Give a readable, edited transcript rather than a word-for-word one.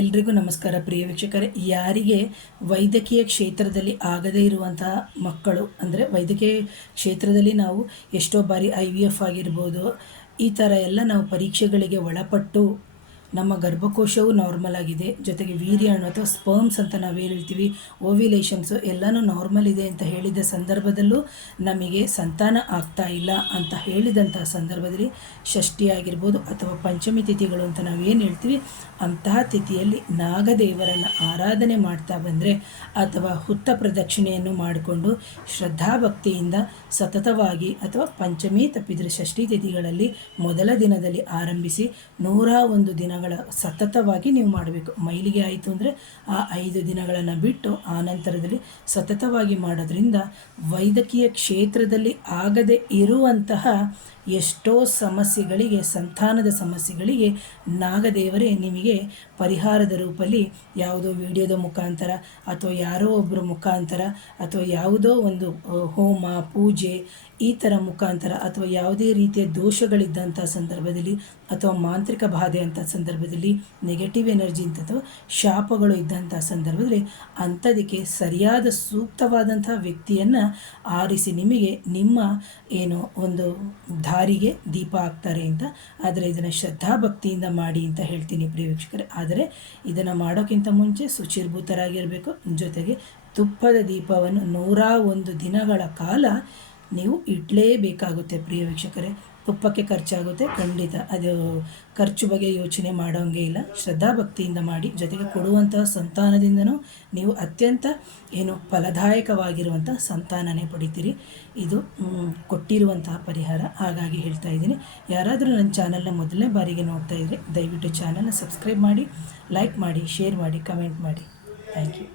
ಎಲ್ರಿಗೂ ನಮಸ್ಕಾರ ಪ್ರಿಯ ವೀಕ್ಷಕರೇ. ಯಾರಿಗೆ ವೈದ್ಯಕೀಯ ಕ್ಷೇತ್ರದಲ್ಲಿ ಆಗದೇ ಇರುವಂತಹ ಮಕ್ಕಳು, ಅಂದರೆ ವೈದ್ಯಕೀಯ ಕ್ಷೇತ್ರದಲ್ಲಿ ನಾವು ಎಷ್ಟೋ ಬಾರಿ IVF ಆಗಿರ್ಬೋದು, ಈ ಥರ ಎಲ್ಲ ನಾವು ಪರೀಕ್ಷೆಗಳಿಗೆ ಒಳಪಟ್ಟು ನಮ್ಮ ಗರ್ಭಕೋಶವು ನಾರ್ಮಲ್ ಆಗಿದೆ, ಜೊತೆಗೆ ವೀರ್ಯಾಣು ಅಥವಾ ಸ್ಪರ್ಮ್ಸ್ ಅಂತ ನಾವೇನು ಹೇಳ್ತೀವಿ, ಓವ್ಯುಲೇಷನ್ಸು ಎಲ್ಲನೂ ನಾರ್ಮಲ್ ಇದೆ ಅಂತ ಹೇಳಿದ ಸಂದರ್ಭದಲ್ಲೂ ನಮಗೆ ಸಂತಾನ ಆಗ್ತಾ ಇಲ್ಲ ಅಂತ ಹೇಳಿದಂತಹ ಸಂದರ್ಭದಲ್ಲಿ ಷಷ್ಠಿ ಆಗಿರ್ಬೋದು ಅಥವಾ ಪಂಚಮಿ ತಿಥಿಗಳು ಅಂತ ನಾವೇನು ಹೇಳ್ತೀವಿ, ಅಂತಹ ತಿಥಿಯಲ್ಲಿ ನಾಗದೇವರನ್ನು ಆರಾಧನೆ ಮಾಡ್ತಾ ಬಂದರೆ ಅಥವಾ ಹುತ್ತ ಪ್ರದಕ್ಷಿಣೆಯನ್ನು ಮಾಡಿಕೊಂಡು ಶ್ರದ್ಧಾಭಕ್ತಿಯಿಂದ ಸತತವಾಗಿ ಅಥವಾ ಪಂಚಮಿ ತಪ್ಪಿದರೆ ಷಷ್ಠಿ ತಿಥಿಗಳಲ್ಲಿ ಮೊದಲ ದಿನದಲ್ಲಿ ಆರಂಭಿಸಿ 101 ದಿನಗಳ ಸತತವಾಗಿ ನೀವು ಮಾಡಬೇಕು. ಮೈಲಿಗೆ ಆಯಿತು ಅಂದರೆ ಆ 5 ದಿನಗಳನ್ನು ಬಿಟ್ಟು ಆನಂತರದಲ್ಲಿ ಸತತವಾಗಿ ಮಾಡೋದ್ರಿಂದ ವೈದ್ಯಕೀಯ ಕ್ಷೇತ್ರದಲ್ಲಿ ಆಗದೆ ಇರುವಂತಹ ಎಷ್ಟೋ ಸಮಸ್ಯೆಗಳಿಗೆ, ಸಂತಾನದ ಸಮಸ್ಯೆಗಳಿಗೆ ನಾಗದೇವರೇ ನಿಮಗೆ ಪರಿಹಾರದ ರೂಪದಲ್ಲಿ ಯಾವುದೋ ವಿಡಿಯೋದ ಮುಖಾಂತರ ಅಥವಾ ಯಾರೋ ಒಬ್ಬರ ಮುಖಾಂತರ ಅಥವಾ ಯಾವುದೋ ಒಂದು ಹೋಮ ಪೂಜೆ ಈ ಥರ ಮುಖಾಂತರ ಅಥವಾ ಯಾವುದೇ ರೀತಿಯ ದೋಷಗಳಿದ್ದಂಥ ಸಂದರ್ಭದಲ್ಲಿ ಅಥವಾ ಮಾಂತ್ರಿಕ ಬಾಧೆ ಅಂಥ ಸಂದರ್ಭದಲ್ಲಿ, ನೆಗೆಟಿವ್ ಎನರ್ಜಿ ಅಂತ ಅಥವಾ ಶಾಪಗಳು ಇದ್ದಂಥ ಸಂದರ್ಭದಲ್ಲಿ ಅಂಥದಕ್ಕೆ ಸರಿಯಾದ ಸೂಕ್ತವಾದಂಥ ವ್ಯಕ್ತಿಯನ್ನು ಆರಿಸಿ ನಿಮಗೆ ನಿಮ್ಮ ಏನು ಒಂದು ದಾರಿಗೆ ದೀಪ ಹಾಕ್ತಾರೆ ಅಂತ. ಆದರೆ ಇದನ್ನು ಶ್ರದ್ಧಾಭಕ್ತಿಯಿಂದ ಮಾಡಿ ಅಂತ ಹೇಳ್ತೀನಿ ಪ್ರಿಯ ವೀಕ್ಷಕರೇ. ಆದರೆ ಇದನ್ನು ಮಾಡೋಕ್ಕಿಂತ ಮುಂಚೆ ಶುಚಿರ್ಭೂತರಾಗಿರಬೇಕು. ಜೊತೆಗೆ ತುಪ್ಪದ ದೀಪವನ್ನು 101 ದಿನಗಳ ಕಾಲ ನೀವು ಇಡಲೇಬೇಕಾಗುತ್ತೆ ಪ್ರಿಯ ವೀಕ್ಷಕರೇ. ತುಪ್ಪಕ್ಕೆ ಖರ್ಚಾಗುತ್ತೆ ಖಂಡಿತ, ಅದು ಖರ್ಚು ಬಗ್ಗೆ ಯೋಚನೆ ಮಾಡೋಂಗೆ ಇಲ್ಲ. ಶ್ರದ್ಧಾಭಕ್ತಿಯಿಂದ ಮಾಡಿ, ಜೊತೆಗೆ ಕೊಡುವಂತಹ ಸಂತಾನದಿಂದನೂ ನೀವು ಅತ್ಯಂತ ಫಲದಾಯಕವಾಗಿರುವಂಥ ಸಂತಾನನೇ ಪಡಿತೀರಿ. ಇದು ಕೊಟ್ಟಿರುವಂತಹ ಪರಿಹಾರ, ಹಾಗಾಗಿ ಹೇಳ್ತಾ ಇದ್ದೀನಿ. ಯಾರಾದರೂ ನನ್ನ ಚಾನಲ್ನ ಮೊದಲನೇ ಬಾರಿಗೆ ನೋಡ್ತಾ ಇದ್ದರೆ ದಯವಿಟ್ಟು ಚಾನಲ್ನ ಸಬ್ಸ್ಕ್ರೈಬ್ ಮಾಡಿ, ಲೈಕ್ ಮಾಡಿ, ಶೇರ್ ಮಾಡಿ, ಕಮೆಂಟ್ ಮಾಡಿ. Thank you.